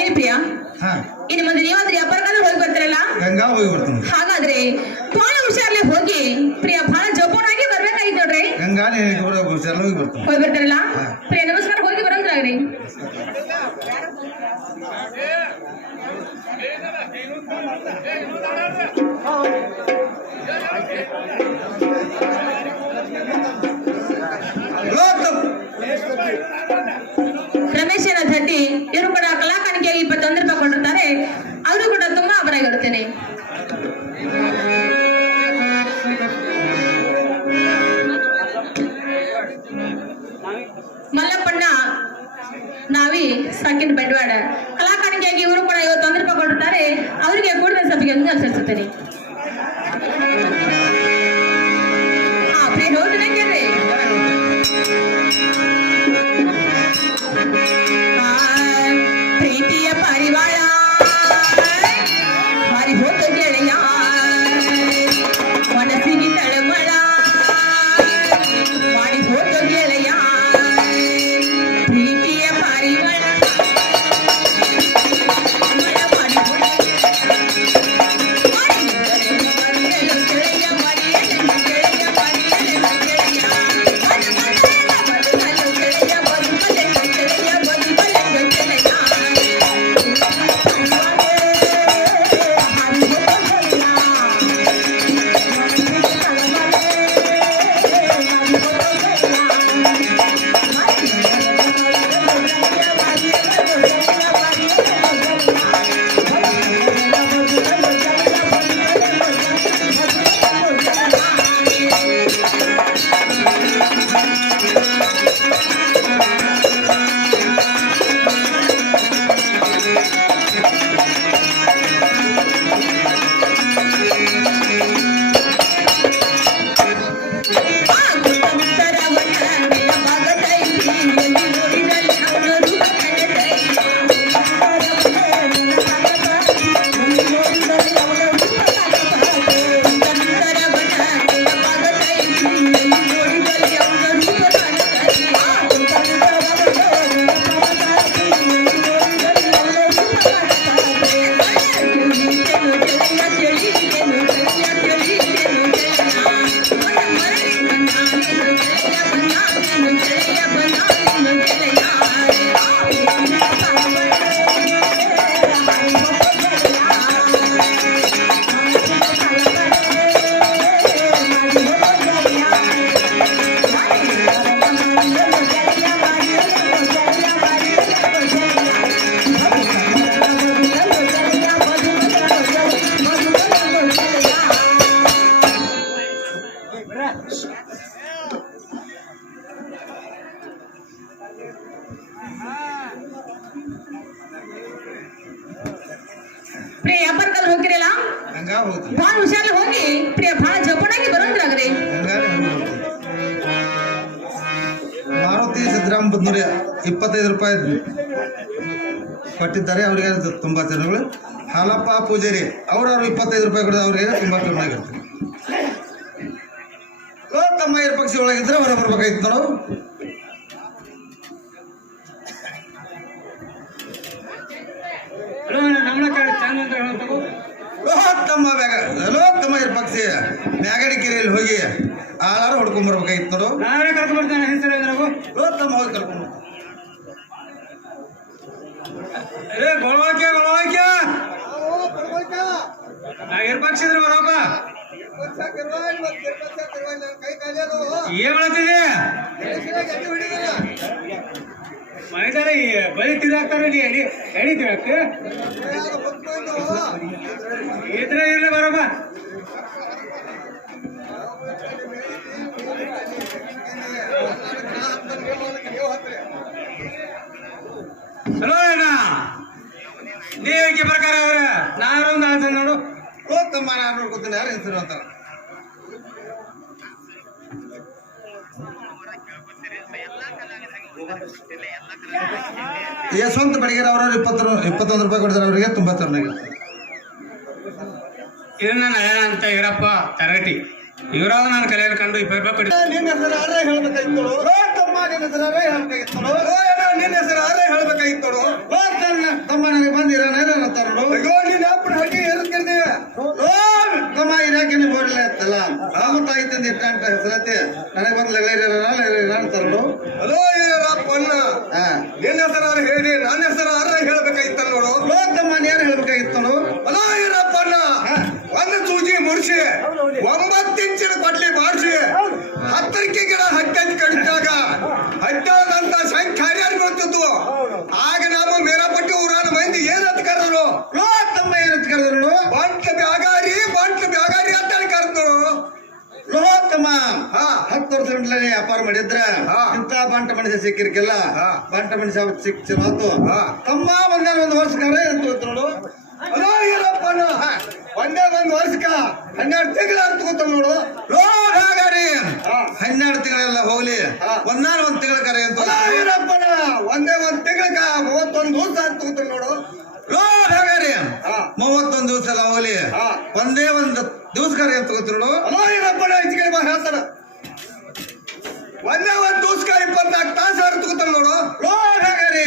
ಏನ್ ಪ್ರಿಯಾ, ಇನ್ನು ಮುಂದೆ ನೀವಾದ್ರೂ ವ್ಯಾಪಾರಕ್ಕಾದ್ರೂ ಹೋಗಿ ಬರ್ತಾರಲ್ಲ? ಗಂಗಾ ಹೋಗಿ ಬರ್ತೀನಿ. ಹಾಗಾದ್ರೆ ಬಹಳ ಹುಷಾರ್ಲೆ ಹೋಗಿ ಪ್ರಿಯಾ, ಬಹಳ ಜೋಪಾನಾಗಿ ಬರ್ಬೇಕಾಗಿತ್ತು ನೋಡ್ರಿ. ಗಂಗಾ ಹುಷಾರ್ಲೆ ಹೋಗಿ ಬರ್ತೀನಿ. ಹೋಗಿ ಬರ್ತಾರಲ್ಲ? ಪ್ರಿಯಾ ನಮಸ್ಕಾರ, ಹೋಗಿ ಬರೋದ್ರಾಗ್ರಿ. ರಮೇಶ್ ಧಟ್ಟಿ ಇವರು ಕೂಡ ಕಲಾಕಾಣಿಕೆಯಾಗಿ 21 ರೂಪಾಯಿ ಕೊಟ್ಟಿರ್ತಾರೆ. ಅವರು ಕೂಡ ತುಂಬಾ ಅಪರಾಗಿರುತ್ತೇನೆ. ಮಲ್ಲಪ್ಪಣ್ಣ ನಾವಿ ಸೆಕೆಂಡ್ ಬೆಡ್ವಾಡ ಕಲಾಕಾಣಿಕೆಯಾಗಿ ಇವರು ಕೂಡ 51 ರೂಪಾಯಿ ಕೊಟ್ಟಿರ್ತಾರೆ. ಅವರಿಗೆ ಕೂಡಿದ ಸಭೆಗೆ ಅನುಸರಿಸುತ್ತೇನೆ. ಪ್ರೀತಿಯ ಪರಿವಾರ ಮಾರಿ ಹೋದ ಗೆಳೆಯ ಮನಸ್ಸಿಗೆ ತಳಮಳ ಮಾಡಿ ಹೋದ ಗೆಳೆಯ ಪ್ರೀತಿಯ ಪರಿವಾರ ಪ್ರಿಯ ವ್ಯಾಪಾರದಲ್ಲಿ ಹೋಗಿರಲ್ಲ? ಬಹಳ ಹುಷಾರ್ಲಿ ಹೋಗಿ ಪ್ರಿಯ, ಬಹಳ ಜೋಪಾನಾಗಿ ಬರೋದ್ರಾಗ್ರಿ. ಮಾರುತಿ ಸಿದ್ದರಾಮ ಬದ್ನೂರಿ 25 ರೂಪಾಯಿ ಕೊಟ್ಟಿದ್ದಾರೆ. ಅವರಿಗೆ ತುಂಬಾ ಜನಗಳು. ಹಾಲಪ್ಪ ಪೂಜಾರಿ ಅವ್ರವ್ರು 25 ರೂಪಾಯಿ ಕೊಡಿದ, ಅವ್ರಿಗೆ ತುಂಬಾ ಚೆನ್ನಾಗಿರ್ತಾರೆ. ತಮ್ಮ ಏರ್ ಪಕ್ಷಿ ಒಳಗಿದ್ರೆ ಹೊರ ಬರ್ಬೇಕಾಯ್ತು ನೋಡು. ತಮ್ಮ ತಮ್ಮ ಏರ್ ಪಕ್ಷಿ ಮ್ಯಾಗಡಿ ಕೆರೆಯಲ್ಲಿ ಹೋಗಿ ಆಳಾರು ಹೊಡ್ಕೊಂಡ್ ಬರ್ಬೇಕಾಗಿತ್ತು ನೋಡು. ನಾವೇ ಕರ್ಕೊಂಡ್ ಬರ್ತೇನೆ. ಹೆಸರು ತಮ್ಮ ಹೋಗಿ ಕರ್ಕೊಂಡು ಏರ್ ಪಕ್ಷಿದ್ರೆ ಬರೋಪ್ಪ. ಏನ್ ಮಾಡ್ತಿದೆ ಮೈದಾನ ಬಳಿ ತಿದಾಕ್ತಾರ ಎಡಿತೀವಕ್ಕೆ ಇದ್ರ ಇರ್ಲಿ ಬರೋಪ್ಪ. ಹಲೋ ಅಣ್ಣ, ನೀವೇಕೆ ಪ್ರಕಾರ ಅವ್ರ ನಾನೊಂದು ಆತ ನೋಡು. ತಮ್ಮ ನಾನು ನೋಡ್ಕೊತೀನಿ ಯಾರು ಹೆಸರು ಅಂತ. ಯಶವಂತ ಬಡಿಗೆರೆ ಅವ್ರವ್ರು 21 ರೂಪಾಯಿ ಕೊಡ್ತಾರೆ. ಅವರಿಗೆ ತುಂಬಾ ಚೆನ್ನಾಗಿರುತ್ತೆ. ಇದನ್ನ ನಯನ ಅಂತ ಇವರಪ್ಪ ತರಗತಿ ಇವರಾದ ನಾನು ಕಲಿಯಲು ಕಂಡು 20 ರೂಪಾಯಿ ಕೊಡಿ. ನಿನ್ನ ಹೆಸರು ಅರೇ ಹೇಳ್ಬೇಕಾಗಿತ್ತು. ತಮ್ಮ ನಿನ್ನ ಹೆಸರು ಅರೇ ಹೇಳ್ಬೇಕಾಗಿತ್ತು. ನಿನ್ನ ಹೆಸರು ಅರೇ ಹೇಳ್ಬೇಕಾಗಿತ್ತು. ಮಾತಾಡ್ತೀನಿ. ನನ್ನ ಹೆಸರು ಅರ್ರ ಹೇಳ್ಬೇಕಾಗಿತ್ತ ನೋಡು. ಲೋಕಮ್ಮ ಏನ್ ಹೇಳ್ಬೇಕಾಗಿತ್ತು ನೋಡು. ಅಲೋ ಇರಪ್ಪಣ್ಣ, ಒಂದು ಸೂಜಿ ಮುರ್ಸಿ 9 ಇಂಚಿನ ಕೊಡ್ಲಿ ಮಾಡಿಸಿ 10 ಗಿಡ ಹಟ್ಟಂತ ಕಡಿತಾಗ ಹಟ್ಟದಂತ ಸಂಖ್ಯೆ ಹರಿಯಾರು ಬೀಳ್ತಿದ್ವು. ಆಗ ನಾವು ಮೇರಾಪಟ್ಟಿ ಊರಾನ ಮಂದಿ ಏನಂತ ಕರೆದ್ರು? ಲೋಕಮ್ಮ ಏನಂತ ಕರೆದ್ರು? ಬಂಟ ಬ್ಯಾಗಾರಿ ಅಂತ ಕರೆದ್ರು. ಲೋಕಮ್ಮ 10 ವರ್ಷ ಗಂಟ್ಲೆ ವ್ಯಾಪಾರ ಮಾಡಿದ್ರ ಇಂತ ಬಂಟ ಮನುಷ್ಯ ಸಿಕ್ಕಿರ್ಕಿಲ್ಲ. ಬಂಟ ಮನುಷ್ಯ ಸಿಕ್ಕಿರೋದು ತಮ್ಮ ಒಂದ್ ವರ್ಷಕಾರ ಅಂತ ಗೊತ್ತು ನೋಡು. ಅಲೋ ಇರಪ್ಪಣ್ಣ, ಒಂದೇ 1 ವರ್ಷಕ್ಕ 12 ತಿಂಗಳ ಅರ್ಥ ನೋಡು. ಲೋಡ್ ಹಾಗಾರಿ 12 ತಿಂಗಳೆಲ್ಲ ಹೋಗ್ಲಿ, ಒಂದ್ ತಿಂಗಳ ಕರೆ ಅಂತ ಇರಪ್ಪಣ್ಣ. ಒಂದೇ 1 ತಿಂಗಳಕ್ಕ 31 ದಿವಸ ಅರ್ಥ ನೋಡು. ಲೋಡ್ ಹಾಗಾರಿ 31 ದಿವಸ ಎಲ್ಲ ಹೋಗ್ಲಿ, ಒಂದೇ 1 ದಿವಸ ಕರೆ ಅಂತ ಗೊತ್ತು ನೋಡು. ಅಲೋ ಇರಪ್ಪಣ್ಣ, ಹೆಚ್ಚು ಕಡೆ ಹೇಳ್ತಾರ. ಒಂದೇ 1 ದಿವಸಕ್ಕ 24 ತಾಸು ಅರ್ಥ ನೋಡು. ಲೋಡ್ ಹಾಗಾರಿ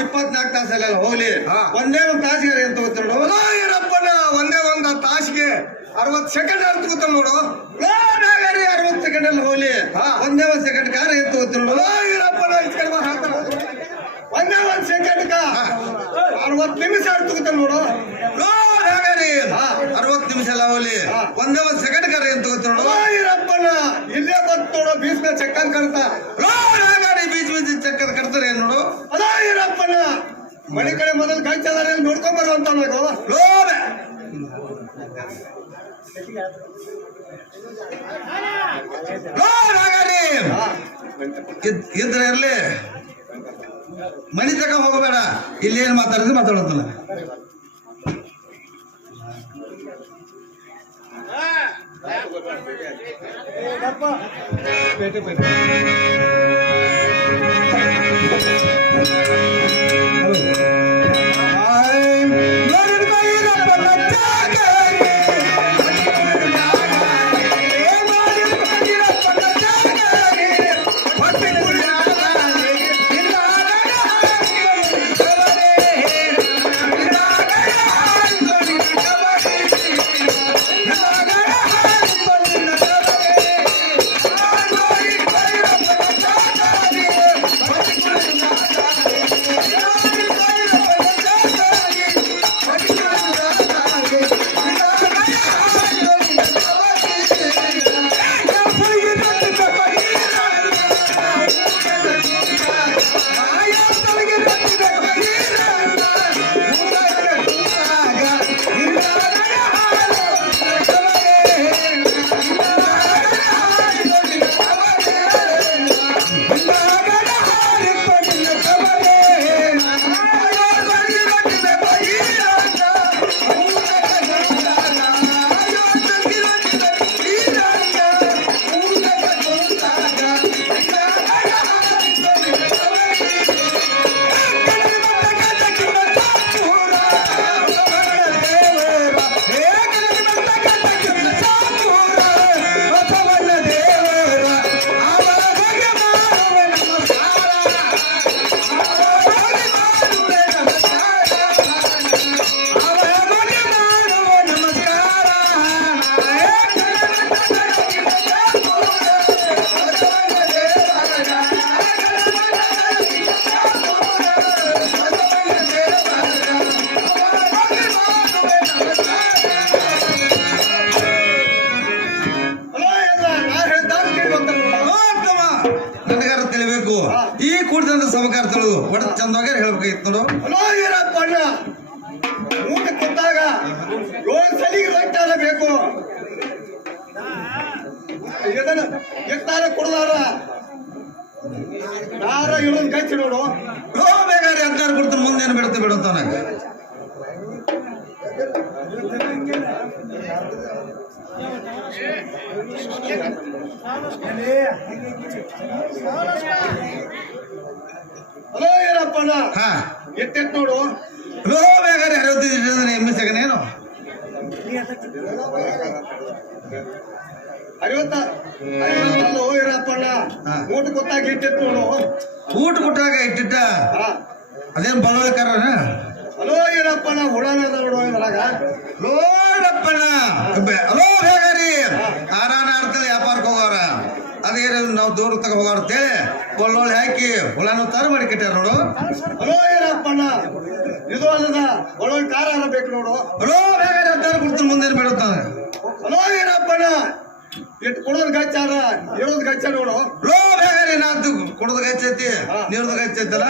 24 ತಾಸಲ್ಲ ಹೋಗ್ಲಿ, ಒಂದೇ 1 ತಾಸಿಗೆ ಅಂತ ಗೊತ್ತು ನೋಡು. ಅಲೋ ಇರಪ್ಪಣ್ಣ, ಒಂದೇ 1 ತಾಸಿಗೆ 60 ಸೆಕೆಂಡ್ ಅರ್ಥ ಗೊತ್ತ ನೋಡು. ಲೋಡ್ ಹಾಗಾರಿ 60 ಸೆಕೆಂಡ್ ಅಲ್ಲಿ ಹೋಗ್ಲಿ, ಒಂದೇ 1 ಸೆಕೆಂಡ್ ಕಾರ ಅಂತ ಗೊತ್ತು ನೋಡು. ಅಲೋ ಇರಪ್ಪಣ್ಣ, ಹೆಚ್ಚು ಕಡೆ ಹೇಳ್ತಾರ. ಒಂದೇ 1 ಸೆಕೆಂಡ್ಕ 60 ನಿಮಿಷ ಅರ್ಥ ಗೊತ್ತ ನೋಡು. ಲೋಡ್ ಹಾಗಾರಿ 60 ನಿಮಿಷ ಎಲ್ಲ ಹೋಗ್ಲಿ, ಒಂದೇ 1 ಸೆಕೆಂಡ್ ಕಾರ ಅಂತ ಗೊತ್ತು ನೋಡು. ಇರಪ್ಪಣ್ಣ, ಇಲ್ಲೇ ಬಂತು ನೋಡು, ಬೀಚ್ ಮೇಲೆ ಚಕ್ಕನ್ ಕಡ್ತಾ. ಲೋಡ್ ಹಾಗಾರಿ ಬೀಚ್ ಮೇಲೆ ಚಕ್ಕನ್ ಕಡ್ತಾರೆ ಏನ್ ನೋಡು. ಅಲೋ ಇರಪ್ಪಣ್ಣ, ಮನೆ ಕಡೆ ಮೊದಲು ಕಳ್ಚದಾರ ನೋಡ್ಕೊಂಡ್ ಬರುವಂತ ನಾವು. ಲೋಡ್ ಹಾಗಾರಿ ಇದ್ರೆ ಇರ್ಲಿ, ಮನಿ ತಕ ಹೋಗಬೇಡ. ಇಲ್ಲಿ ಏನ್ ಮಾತಾಡಿದ್ರೆ ಮಾತಾಡೋದಲ್ಲ. ಈ ಕೂಡಿದಂತ ಸಹಕಾರ ತಿಳಿದು ಒಡ ಚಂದವಾಗಿ ಹೇಳ್ಬೇಕಾಗಿತ್ತು ನೋಡು. ಅಲೋ ಇರಪ್ಪಣ್ಣ, ಊಟ ಕೊಟ್ಟಾಗ 7 ಸಲಿಗೆ ರೊಟ್ಟಾರ ಬೇಕು. ಎಷ್ಟಾರ ಕೊಡದಾರ ಯಾರ ಹೇಳೋದು ಕಚ್ಚಿ ನೋಡು. ಬೇಕಾದ್ರೆ ಅಕ್ಕಾರ ಕೊಡ್ತಾನೆ, ಮುಂದೇನು ಬಿಡುತ್ತೆ ಬಿಡುತ್ತಾನೆ. ಹಲೋ ಏನಪ್ಪಣ್ಣ, ಎಟ್ಟೆಟ್ ನೋಡು. ಲೋ ಬೇಕಾದ್ರೆ 65 ಎಮ್ಮೆ ಸಗನೇನು 50 ಏನಪ್ಪಣ್ಣ. ಊಟ ಕೊಟ್ಟಾಗ ಇಟ್ಟಿತ್ತು ನೋಡು. ಊಟ ಕೊಟ್ಟಾಗ ಇಟ್ಟಿಟ್ಟ ಅದೇನು ಬಲವೈಕಾರ. ಹಲೋ ಏನಪ್ಪಣ್ಣ, ಹುಳನ ನೋಡು ಇದ್ರಾಗ. ಲೋಡಪ್ಪಣ್ಣ, ಹಲೋ ಹೇಗಾರಿ ಆರಾನ ಆಡ್ತಾರೆ ವ್ಯಾಪಾರಕ್ಕೆ ಹೋಗೋರ. ಅದೇನು ನಾವು ದೂರ ತಗ ಹೋಗೋರ್ತೇಳಿ ಒಳ್ಳೊಳ್ಳೆ ಹಾಕಿ ಹುಳನು ತರ ಮಾಡಿ ಕಟ್ಟಾರ ನೋಡು. ಹಲೋ ಏನಪ್ಪಣ್ಣ ಇದು ಅಲ್ಲದ ಒಳ್ಳೊಳ್ಳೆ ಕಾರ ಬೇಕು ನೋಡು. ಹಲೋ ಬೇಗ ತರ ಕೊಡ್ತೀನಿ ಮುಂದೆ ಬಿಡುತ್ತಾನೆ. ಹಲೋ ಏನಪ್ಪಣ್ಣ ಇಟ್ಟು ಕೊಡೋದು ಗಚ್ಚಾರ ಇರೋದು ಗಚ್ಚ ನೋಡು. ಹಲೋ ಬೇಗ ನಾತು ಕೊಡೋದು ಗಚ್ಚೈತಿ ನೀರ್ದು ಗಚ್ಚೈತಲ್ಲ.